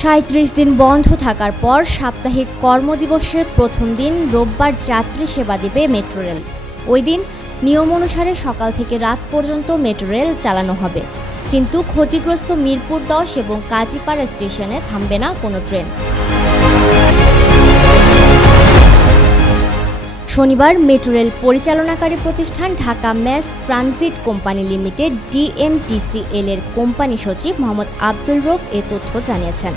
৩৭ দিন বন্ধ থাকার পর সাপ্তাহিক কর্মদিবসের প্রথম দিন রোববার যাত্রী সেবা দেবে মেট্রো রেল। ওই দিন নিয়ম অনুসারে সকাল থেকে রাত পর্যন্ত মেট্রো রেল চালানো হবে, কিন্তু ক্ষতিগ্রস্ত মিরপুর ১০ এবং কাজীপাড়া স্টেশনে থামবে না কোনো ট্রেন। শনিবার মেট্রো রেল পরিচালনাকারী প্রতিষ্ঠান Dhaka mass transit company limited DMTCL এর কোম্পানি সচিব মোহাম্মদ আব্দুল রউফ এ তথ্য জানিয়েছেন।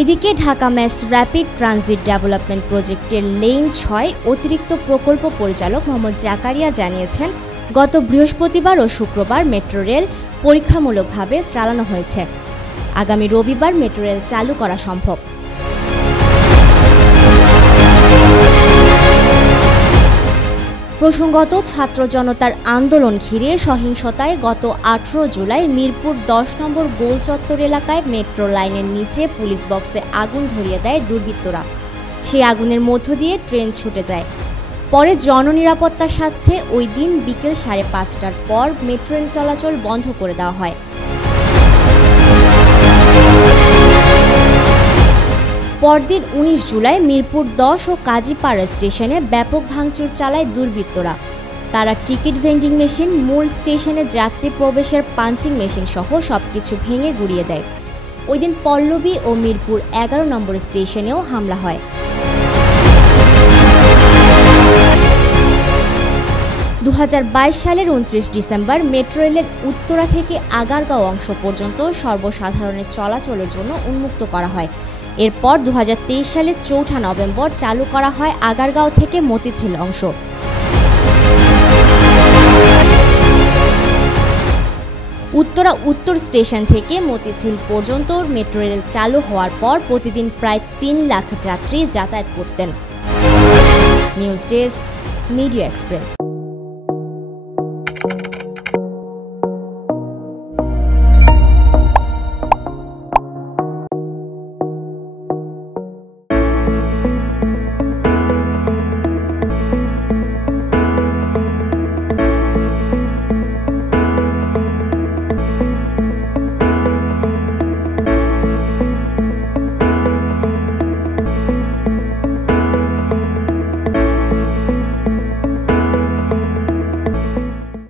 এদিকে Dhaka mass rapid transit development প্রজেক্টের লেন ৬ অতিরিক্ত প্রকল্প পরিচালক মোহাম্মদ জাকারিয়া জানিয়েছেন, গত বৃহস্পতিবার ও শুক্রবার মেট্রো রেল পরীক্ষামূলকভাবে চালানো হয়েছে। আগামী রবিবার মেট্রো রেল চালু করা সম্ভব। প্রসঙ্গত, ছাত্র জনতার আন্দোলন ঘিরে সহিংসতায় গত ১৮ জুলাই মিরপুর ১০ নম্বর গোল চত্বর এলাকায় মেট্রো লাইনের নিচে পুলিশ বক্সে আগুন ধরিয়ে দেয় দুর্বৃত্তরা। সেই আগুনের মধ্য দিয়ে ট্রেন ছুটে যায়। পরে জননিরাপত্তার স্বার্থে ওই দিন বিকেল ৫:৩০টার পর মেট্রো রেল চলাচল বন্ধ করে দেওয়া হয়। পরদিন ১৯ জুলাই মিরপুর ১০ ও কাজীপাড়া স্টেশনে ব্যাপক ভাঙচুর চালায় দুর্বৃত্তরা। তারা টিকিট ভেন্ডিং মেশিন, মূল স্টেশনে যাত্রী প্রবেশের পাঞ্চিং মেশিন সহ সবকিছু ভেঙে গুড়িয়ে দেয়। ওই দিন পল্লবী ও মিরপুর ১১ নম্বর স্টেশনেও হামলা হয়। সালের ২৯ ডিসেম্বর মেট্রো রেলের উত্তরা থেকে আগারগাঁও অংশ পর্যন্ত সর্বসাধারণের চলাচলের জন্য উন্মুক্ত করা হয়। এরপর ২০২৩ সালের ৪ঠা নভেম্বর চালু করা হয় আগারগাঁও থেকে মতিঝিল অংশ। উত্তরা উত্তর স্টেশন থেকে মতিঝিল পর্যন্ত মেট্রো রেল চালু হওয়ার পর প্রতিদিন প্রায় ৩ লাখ যাত্রী যাতায়াত করতেন। News desk, media express.